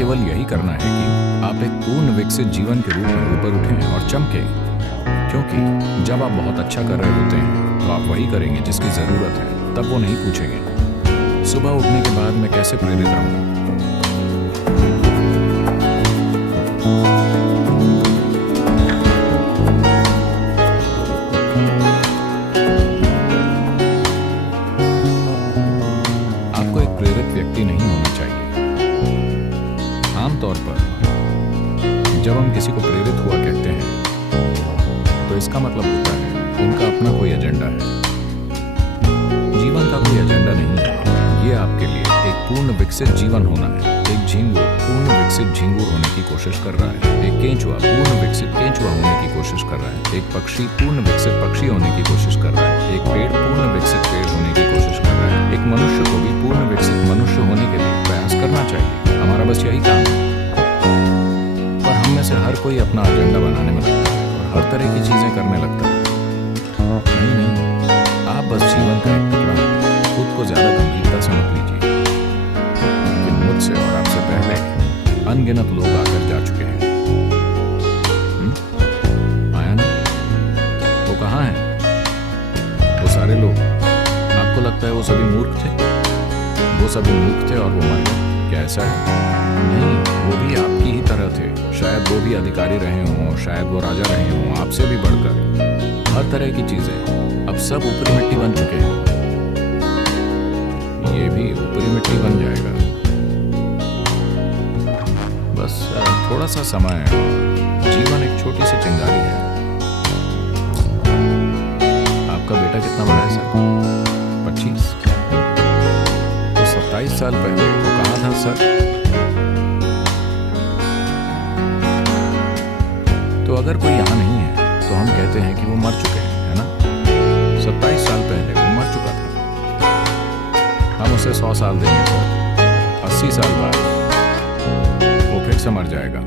केवल यही करना है कि आप एक पूर्ण विकसित जीवन के रूप में ऊपर उठें और चमकें, क्योंकि जब आप बहुत अच्छा कर रहे होते हैं तो आप वही करेंगे जिसकी ज़रूरत है। तब वो नहीं पूछेंगे सुबह उठने के बाद मैं कैसे प्रेरित रहूं। आपको एक प्रेरित व्यक्ति नहीं होना चाहिए। आमतौर पर जब हम किसी को प्रेरित हुआ कहते हैं तो इसका मतलब होता है उनका अपना कोई एजेंडा है। जीवन का कोई एजेंडा नहीं है। ये आपके लिए एक पूर्ण विकसित जीवन होना है। एक झींगुर पूर्ण विकसित झींगुर होने की कोशिश कर रहा है। एक केंचुआ पूर्ण विकसित केंचुआ होने की कोशिश कर रहा है। एक पक्षी पूर्ण विकसित पक्षी होने की कोशिश कर रहा है। एक पेड़ पूर्ण विकसित पेड़ होने की कोशिश कर रहा है। एक मनुष्य को भी पूर्ण विकसित मनुष्य होने के लिए प्रयास करना चाहिए। हमारा बस यही काम है। पर हम में से हर कोई अपना एजेंडा बनाने में लगता है और हर तरह की चीजें करने लगता है। नहीं, आप बस जीवन का एक टुकड़ा हैं। खुद को ज्यादा गंभीरता से मत लीजिए, लेकिन मुझसे और आपसे पहले अनगिनत लोग आकर जा चुके हैं। आया ना? वो कहाँ है? वो सारे लोग, आपको लगता है वो सभी मूर्ख थे? वो सभी मूर्ख थे और वो मर गए, क्या ऐसा है? नहीं, वो भी आपकी ही तरह थे। शायद वो भी अधिकारी रहे हों, शायद वो राजा रहे हों, आपसे भी बढ़कर। हर तरह की चीजें अब सब ऊपरी मिट्टी बन चुके हैं। ये भी ऊपरी मिट्टी बन जाएगा। बस थोड़ा सा समय और जीवन एक छोटी सी चिंगारी है। आपका बेटा कितना बड़ा है सर? 25? तो 27 साल पहले वो कहाँ था सर? तो अगर कोई यहाँ नहीं है तो हम कहते हैं कि वो मर चुके हैं, है ना? 27 साल पहले वो मर चुका था। हम उसे 100 साल देंगे सर। 80 साल बाद वो फिर से मर जाएगा।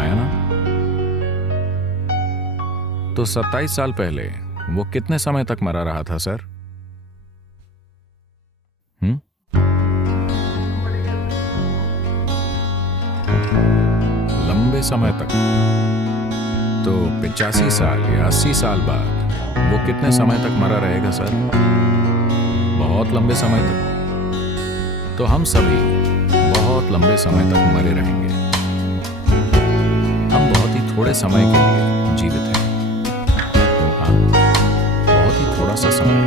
आया ना? तो 27 साल पहले वो कितने समय तक मरा रहा था सर? लंबे समय तक। तो 85 साल या 80 साल बाद वो कितने समय तक मरा रहेगा सर? बहुत लंबे समय तक। तो हम सभी बहुत लंबे समय तक मरे रहेंगे। हम बहुत ही थोड़े समय के लिए जीवित हैं। हाँ, बहुत ही थोड़ा सा समय।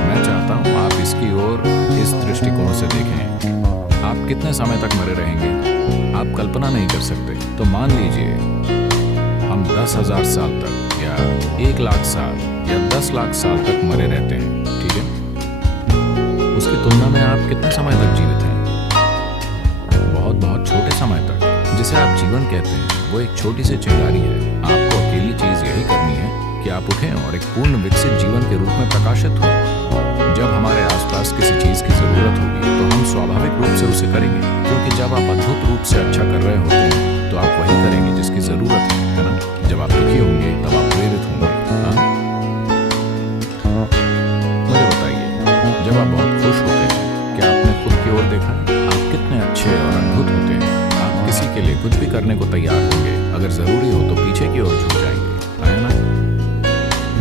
मैं चाहता हूं आप इसकी ओर इस दृष्टिकोण से देखें। आप कितने समय तक मरे रहेंगे आप कल्पना नहीं कर सकते। तो मान लीजिए हम 10,000 साल तक या 1 लाख साल या 10 लाख साल तक मरे रहते हैं, ठीक है? उसकी तुलना में आप कितने समय तक जीवित हैं? बहुत बहुत छोटे समय तक। जिसे आप जीवन कहते हैं वो एक छोटी सी चिंगारी है। आपको अकेली चीज यही करनी है कि आप उठें और एक पूर्ण विकसित जीवन के रूप में प्रकाशित हों। जब हमारे आसपास किसी चीज की जरूरत होगी तो हम स्वाभाविक रूप से उसे करेंगे, क्योंकि जब आप अद्भुत रूप से अच्छा कर रहे होते हैं तो आप वही करेंगे जिसकी जरूरत है ना? जब आप दुखी होंगे तब आप प्रेरित होंगे। हाँ? मुझे बताइए, जब आप बहुत खुश होते हैं क्या आपने खुद की ओर देखा? आप कितने अच्छे और अद्भुत होते हैं। आप किसी के लिए कुछ भी करने को तैयार होंगे। अगर जरूरी हो तो पीछे की ओर झुक जाएंगे, है ना?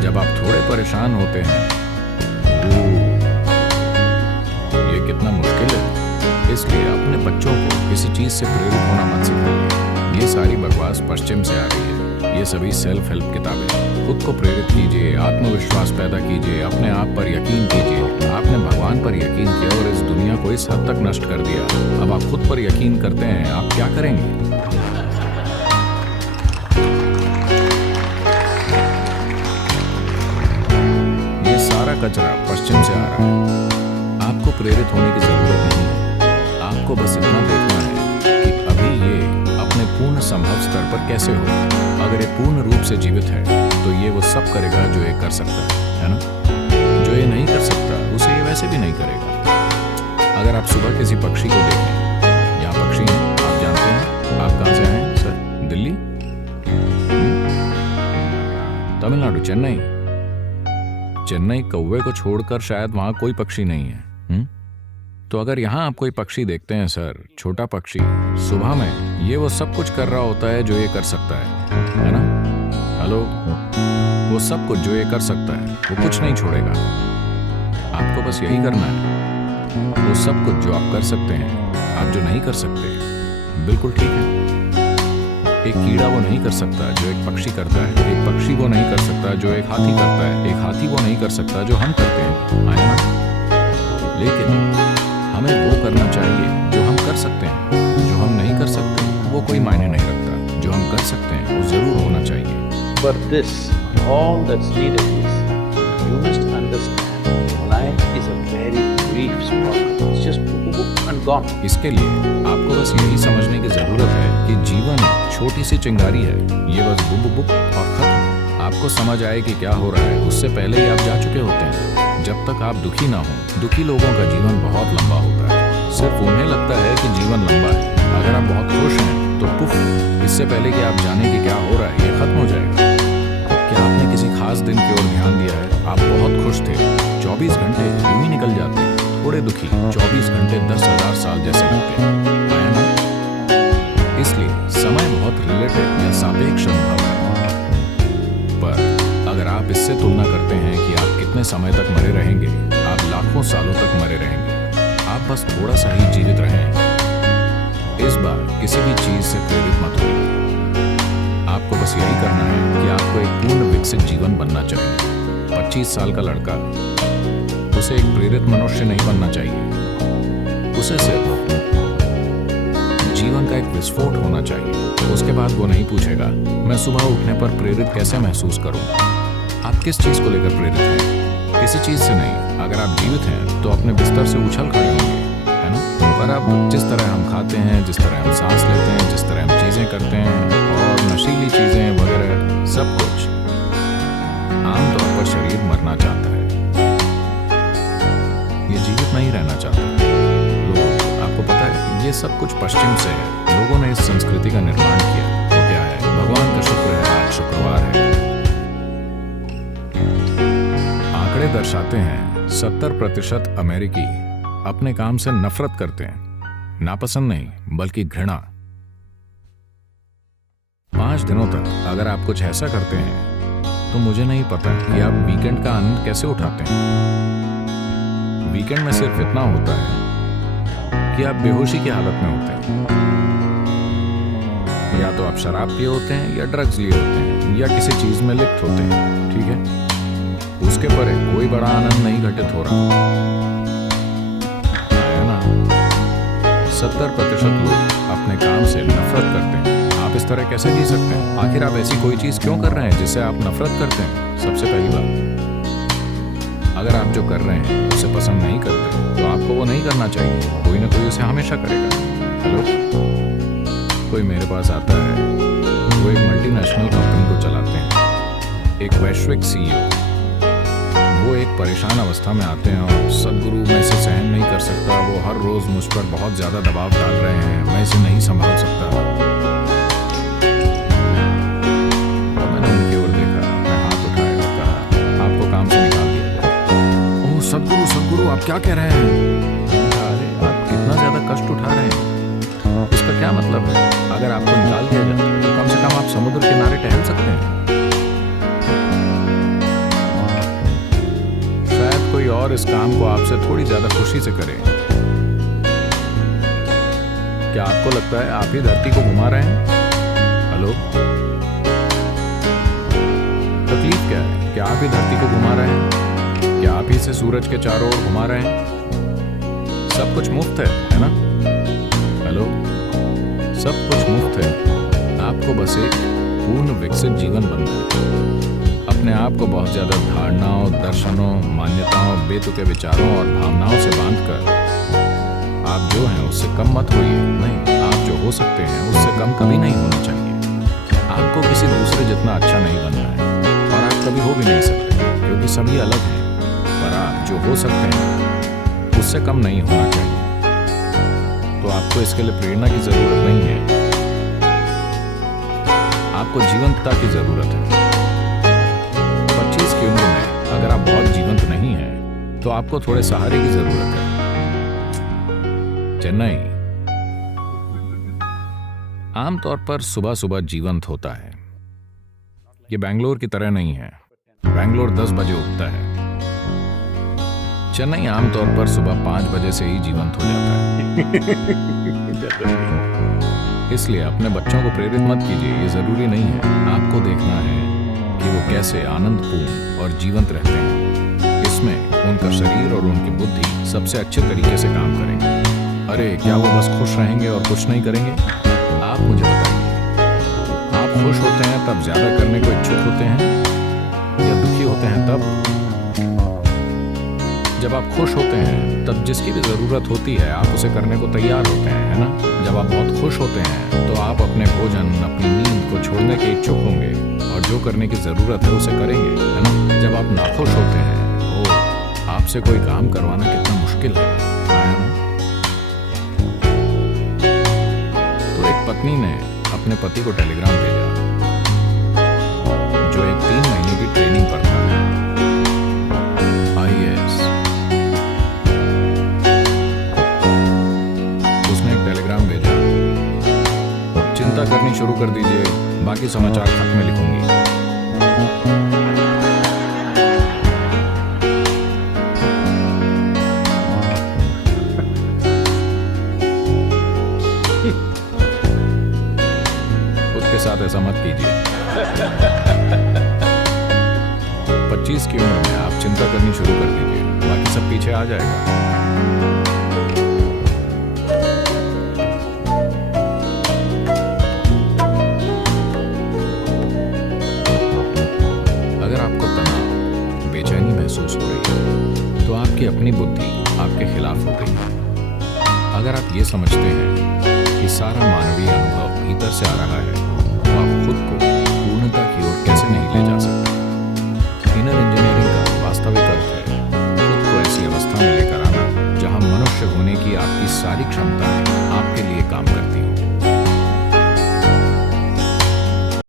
जब आप थोड़े परेशान होते हैं, ये कितना मुश्किल है। इसलिए अपने बच्चों को किसी चीज से प्रेरित होना मत सिखाइए। ये सारी बकवास पश्चिम से आ रही है। ये सभी सेल्फ हेल्प किताबें। खुद को प्रेरित कीजिए, आत्मविश्वास पैदा कीजिए, अपने आप पर यकीन कीजिए। आपने भगवान पर यकीन किया और इस दुनिया को इस हद तक नष्ट कर दिया। अब आप खुद पर यकीन करते हैं, आप क्या करेंगे? ये सारा कचरा पश्चिम से आ रहा है। आपको प्रेरित होने की जरूरत नहीं है। आपको बस इतना देखना है कि अभी ये अपने पूर्ण संभव स्तर पर कैसे हो। अगर ये पूर्ण रूप से जीवित है तो ये वो सब करेगा जो ये कर सकता है ना? जो ये नहीं कर सकता उसे ये वैसे भी नहीं करेगा। अगर आप सुबह किसी पक्षी को देखें, यहाँ पक्षी हैं, आप जानते हैं। आप कहाँ से आए सर? दिल्ली? तमिलनाडु, चेन्नई। चेन्नई कौवे को छोड़कर शायद वहां कोई पक्षी नहीं है। तो अगर यहाँ आप कोई पक्षी देखते हैं सर, छोटा पक्षी, सुबह में ये वो सब कुछ कर रहा होता है जो ये कर सकता है ना? हेलो, वो सब कुछ जो ये कर सकता है वो कुछ नहीं छोड़ेगा। आपको बस यही करना है। वो सब कुछ जो आप कर सकते हैं, आप जो नहीं कर सकते, बिल्कुल ठीक है। एक कीड़ा वो नहीं कर सकता जो एक पक्षी करता है, एक पक्षी वो नहीं कर सकता जो एक हाथी करता है, एक हाथी वो नहीं कर सकता जो हम करते हैं, है ना? लेकिन हमें वो करना चाहिए जो हम कर सकते हैं। जो हम नहीं कर सकते वो कोई मायने नहीं रखता, जो हम कर सकते हैं वो जरूर होना चाहिए। For this, all that's needed is you must understand life is a very brief struggle. It's just boop and gone. इसके लिए आपको बस यही समझने की जरूरत है कि जीवन छोटी सी चिंगारी है, ये बस बुप बुप और खत्म। आपको समझ आए कि क्या हो रहा है उससे पहले ही आप जा चुके होते हैं। जब तक आप दुखी ना हो, दुखी लोगों का जीवन बहुत लंबा होता है। सिर्फ उन्हें लगता है कि जीवन लंबा है। अगर आप बहुत खुश हैं तो पुफ, इससे पहले कि आप जाने कि क्या हो रहा है ये खत्म हो जाएगा। क्या आपने किसी खास दिन की ओर ध्यान दिया है? आप बहुत खुश थे, 24 घंटे यूं ही निकल जाते हैं। थोड़े दुखी, 24 घंटे 10,000 साल जैसे लगते हैं, है ना? इसलिए समय बहुत रिलेटिव या सापेक्ष अनुभव है। पर अगर आप इससे तुलना करते हैं कि आप कितने समय तक मरे रहेंगे, आप लाखों सालों तक मरे रहेंगे। आप बस थोड़ा सा ही जीवित रहें। इस बार किसी भी चीज से प्रेरित मत होइए। आपको बस यही करना है कि आपको एक पूर्ण विकसित जीवन बनना चाहिए। 25 साल का लड़का, उसे एक प्रेरित मनुष्य नहीं बनना चाहिए। उसे सिर्फ जीवन का एक विस्फोट होना चाहिए। उसके बाद वो नहीं पूछेगा मैं सुबह उठने पर प्रेरित कैसे महसूस करूं। आप किस चीज को लेकर प्रेरित हैं? किसी चीज से नहीं। अगर आप जीवित हैं तो अपने बिस्तर से उछल खड़े होंगे, है ना? पर अब जिस तरह हम खाते हैं, जिस तरह हम सांस लेते हैं, जिस तरह हम चीजें करते हैं और नशीली चीजें वगैरह सब कुछ, आमतौर पर शरीर मरना चाहता है, ये जीवित नहीं रहना चाहता। लोग, आपको पता है ये सब कुछ पश्चिम से है। लोगों ने इस संस्कृति का निर्माण किया। तो क्या है? भगवान का शुक्र है आज शुक्रवार है। आंकड़े दर्शाते हैं 70% अमेरिकी अपने काम से नफरत करते हैं। नापसंद नहीं बल्कि घृणा। 5 दिनों तक अगर आप कुछ ऐसा करते हैं तो मुझे नहीं पता कि आप वीकेंड का आनंद कैसे उठाते हैं। वीकेंड में सिर्फ इतना होता है कि आप बेहोशी की हालत में होते हैं। या तो आप शराब पिए होते हैं या ड्रग्स लिए होते हैं या किसी चीज में लिप्त होते हैं, ठीक है? उसके परे कोई बड़ा आनंद नहीं घटित हो रहा है ना? 70% लोग अपने काम से नफरत करते हैं। आप इस तरह कैसे जी सकते हैं? आखिर आप ऐसी कोई चीज क्यों कर रहे हैं जिससे आप नफरत करते हैं? सबसे पहली बात, अगर आप जो कर रहे हैं उसे पसंद नहीं करते तो आपको वो नहीं करना चाहिए। कोई ना कोई उसे हमेशा करेगा। हेलो, कोई मेरे पास आता है, वो एक मल्टीनेशनल कंपनी को चलाते हैं, एक वैश्विक सीईओ। वो एक परेशान अवस्था में आते हैं और सदगुरु मैं इसे सहन नहीं कर सकता, वो हर रोज मुझ पर बहुत ज्यादा दबाव डाल रहे हैं, मैं इसे नहीं संभाल सकता। और मैंने उनकी ओर देखा, मैं हाथ उठाया और कहा आपको काम से निकाल दिया जाए। ओह सदगुरु, सदगुरु आप क्या कह रहे हैं? अरे आप कितना ज्यादा कष्ट उठा रहे हैं, इसका क्या मतलब है? अगर आपको निकाल दिया जाए तो कम से कम आप समुद्र किनारे टहल सकते हैं। शायद कोई और इस काम को आपसे थोड़ी ज्यादा खुशी से करे। क्या आपको लगता है आप ही धरती को घुमा रहे हैं? हेलो, तकलीफ क्या है? क्या आप ही धरती को घुमा रहे हैं? क्या आप ही से सूरज के चारों ओर घुमा रहे हैं? सब कुछ मुफ्त है ना? हेलो, सब कुछ मुफ्त है। आपको बस एक पूर्ण विकसित जीवन बनना है। अपने आप को बहुत ज्यादा धारणाओं, दर्शनों, मान्यताओं, बेतुके विचारों और भावनाओं से बांधकर आप जो हैं उससे कम मत होइए। नहीं, आप जो हो सकते हैं उससे कम कभी नहीं होना चाहिए। आपको किसी दूसरे जितना अच्छा नहीं बनना है और आप कभी हो भी नहीं सकते क्योंकि सभी अलग हैं। पर आप जो हो सकते हैं उससे कम नहीं होना चाहिए। तो आपको इसके लिए प्रेरणा की जरूरत नहीं है, आपको जीवंतता की जरूरत है। 25 की उम्र में अगर आप बहुत जीवंत नहीं हैं तो आपको थोड़े सहारे की जरूरत है। चेन्नई आमतौर पर सुबह सुबह जीवंत होता है। ये बेंगलोर की तरह नहीं है। बेंगलोर 10 बजे उठता है। चेन्नई आमतौर पर सुबह 5 बजे से ही जीवंत हो जाता है। इसलिए अपने बच्चों को प्रेरित मत कीजिए। ये जरूरी नहीं है। आपको देखना है कि वो कैसे आनंदपूर्ण और जीवंत रहते हैं। इसमें उनका शरीर और उनकी बुद्धि सबसे अच्छे तरीके से काम करेंगे। अरे क्या वो बस खुश रहेंगे और कुछ नहीं करेंगे? आप मुझे बताइए, आप खुश होते हैं तब ज्यादा करने को इच्छुक होते हैं या दुखी होते हैं तब? जब आप खुश होते हैं तब जिसकी भी जरूरत होती है आप उसे करने को तैयार होते हैं, है ना? जब आप बहुत खुश होते हैं तो आप अपने भोजन, अपनी नींद को छोड़ने के इच्छुक होंगे और जो करने की जरूरत है उसे करेंगे, है ना? जब आप नाखुश होते हैं, आपसे कोई काम करवाना कितना मुश्किल है ना? तो एक पत्नी ने अपने पति को टेलीग्राम भेजा जो एक 3 महीने की ट्रेनिंग पर था, IAS। उसने एक टेलीग्राम भेजा, चिंता करनी शुरू कर दीजिए, बाकी समाचार खत में लिखूंगी। साथ ऐसा मत कीजिए। 25 की उम्र में आप चिंता करनी शुरू कर दीजिए, बाकी सब पीछे आ जाएगा। अगर आपको तनाव, बेचैनी महसूस हो रही है तो आपकी अपनी बुद्धि आपके खिलाफ हो गई है। अगर आप ये समझते हैं कि सारा मानवीय अनुभव भीतर से आ रहा है तो आप खुद को पूर्णता की ओर कैसे नहीं ले जा सकते? इनर इंजीनियरिंग का वास्तविक अर्थ है खुद को ऐसी अवस्था में लेकर आना जहां मनुष्य होने की आपकी सारी क्षमताएं आपके लिए काम करती हों।